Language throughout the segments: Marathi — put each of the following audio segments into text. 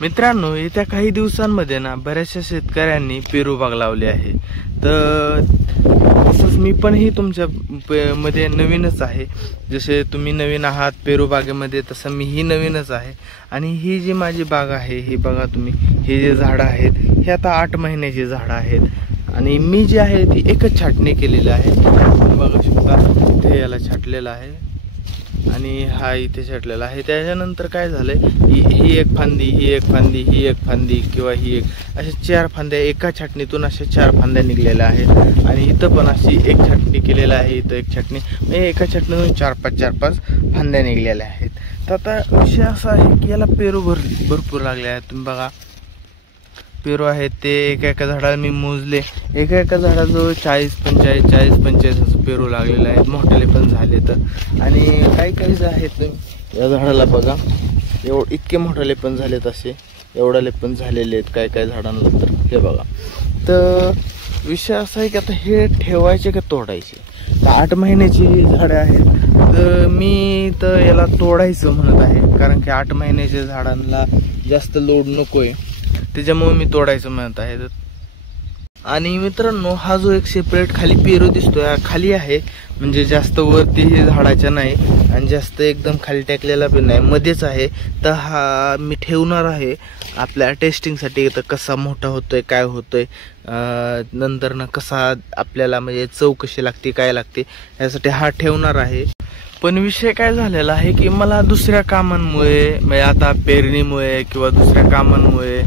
मित्रांनो, येत्या काही दिवसांमध्ये ना बऱ्याचशा शेतकऱ्यांनी पेरू बाग लावली आहे। तर तसंच मी पण ही तुमच्या मध्ये नवीनच आहे। जसे तुम्ही नवीन आहात पेरू बागेमध्ये, तसं मी ही नवीनच आहे। आणि ही जी माझी बाग आहे, ही बघा तुम्ही, हे जे झाडं आहेत हे आता 8 महिन्याची झाडं आहेत। आणि मी जी आहे ती एकच छाटणी केलेली आहे। बघू शकता ते याला छाटलेलं आहे आणि हा इथे छाटलेला आहे। त्याच्यानंतर काय झालंय, ही एक फांदी, ही एक फांदी, ही एक फांदी किंवा ही एक, अशा 4 फांद्या एका छाटणीतून अशा 4 फांद्या निघलेल्या आहेत। आणि इथं पण अशी एक छाटणी केलेला आहे, इथं एक छाटणी, म्हणजे एका छाटणीतून 4-5 फांद्या निघलेल्या आहेत। तर आता विषय असा आहे की याला पेरू भरपूर लागले आहेत। तुम्ही बघा पेरू आहेत ते एका झाडाला मी मोजले, एका झाडाजवळ 40-45 असं पेरू लागलेले आहेत। मोठेले पण झाले तर, आणि काही जे आहेत या झाडाला बघा इतके मोठेले पण झालेत, असे एवढाले पण झालेले आहेत काही झाडांना। तर हे बघा, तर विषय असा आहे की आता हे ठेवायचे का तोडायचे। तर 8 महिन्याची झाडं आहेत, तर मी तर याला तोडायचं म्हणत आहे, कारण की 8 महिन्याच्या झाडांना जास्त लोड नकोय, त्याच्यामुळे मी तोडायचं म्हणत आहे। आणि मित्रांनो, हा जो एक सेपरेट खाली पेरू दिसतोय खाली आहे, म्हणजे जास्त वरती हे झाडाच्या नाही आणि जास्त एकदम खाली टाकलेला पण नाही, मध्येच आहे। तर हा मी ठेवणार आहे आपल्या टेस्टिंगसाठी, तर कसा मोठा होतोय काय होतोय, नंतर ना कसा आपल्याला म्हणजे चव कशी लागते काय लागते यासाठी हा ठेवणार आहे। पण विषय काय झालेला आहे की मला दुसऱ्या कामांमुळे, म्हणजे आता पेरणीमुळे किंवा दुसऱ्या कामांमुळे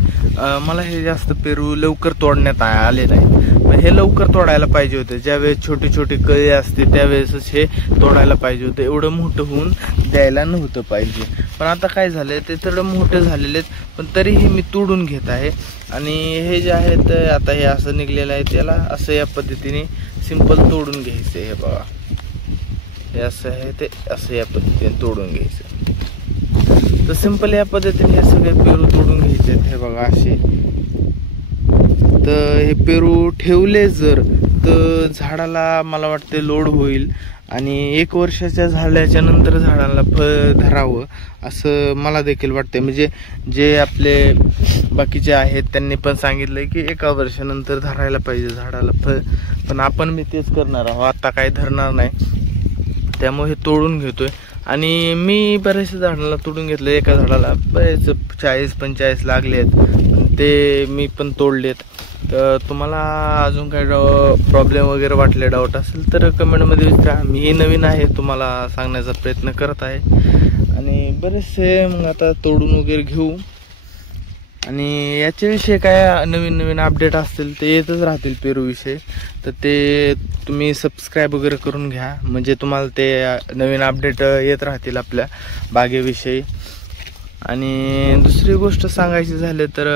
मला हे जास्त पेरू लवकर तोडण्यात आले नाही। हे लवकर तोडायला पाहिजे होते, ज्यावेळेस छोटी छोटी कळी असते त्यावेळेसच हे तोडायला पाहिजे होते, एवढं मोठं होऊन द्यायला नव्हतं पाहिजे। पण आता काय झालंय, ते थोडं मोठे झालेले आहेत, पण तरीही मी तोडून घेत आहे। आणि हे जे आहेत आता हे असं निघलेलं आहे, त्याला असं या पद्धतीने सिंपल तोडून घ्यायचं। हे बघा हे असं आहे, ते असं या पद्धतीने तोडून घ्यायचं। तर सिंपल या पद्धतीने हे सगळे पेरू तोडून घ्यायचे आहेत। हे बघा असे, तर हे पेरू ठेवले जर तर झाडाला मला वाटते लोड होईल, आणि 1 वर्षाच्या झाल्याच्या नंतर झाडाला फळ धरावं असं मला देखील वाटते। म्हणजे जे आपले बाकीचे आहेत त्यांनी पण सांगितलंय की 1 वर्षानंतर धरायला पाहिजे झाडाला फळ, पण आपण मी तेच करणार आहोत, आता काही धरणार नाही। त्यामुळे हे तोडून घेतोय, आणि मी बऱ्याचशा झाडाला तोडून घेतलं, एका झाडाला बरेच 40-45 लागले आहेत, ते मी पण तोडलेत। तर तुम्हाला अजून काय प्रॉब्लेम वगैरे वाटले, डाऊट असेल तर कमेंटमध्ये विचारा। मीही नवीन आहे, तुम्हाला सांगण्याचा प्रयत्न करत आहे। आणि बरेचसे मग आता तोडून वगैरे घेऊ, आणि याच्याविषयी काय नवीन अपडेट असतील ते येतच राहतील पेरूविषयी, तर ते तुम्ही सबस्क्राईब वगैरे करून घ्या, म्हणजे तुम्हाला ते नवीन अपडेट येत राहतील आपल्या बागेविषयी। आणि दुसरी गोष्ट सांगायची झाली तर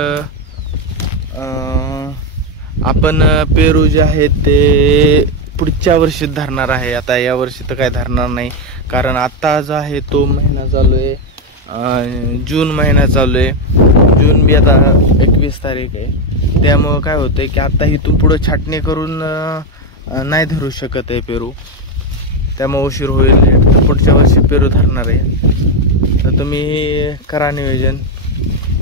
आपण पेरू जे आहेत ते पुढच्या वर्षी धरणार आहे, आता या वर्षी तर काय धरणार नाही, कारण आता जो आहे तो महिना चालू आहे, जून महिना चालू आहे, जून बी आता 21 तारीख आहे। त्यामुळं काय होतंय की आता इथून पुढं छाटणी करून नाही धरू शकत आहे पेरू, त्यामुळे उशीर होईल, तर पुढच्या वर्षी पेरू धरणार आहे। तर तुम्ही करा नियोजन,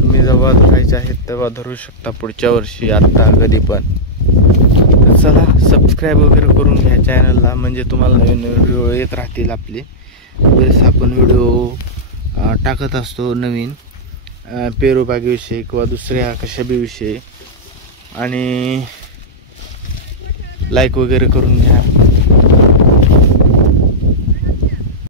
तुम्ही जेव्हा धरायचे आहेत तेव्हा धरू शकता पुढच्या वर्षी, आता कधी पण। तर चला सबस्क्राईब वगैरे करून घ्या चॅनलला, म्हणजे तुम्हाला नवीन व्हिडिओ येत राहतील आपले। बरेच आपण व्हिडिओ टाकत असतो नवीन पेरू बागेविषयी किंवा दुसऱ्या कशा बी विषयी, आणि लाईक वगैरे करून घ्या।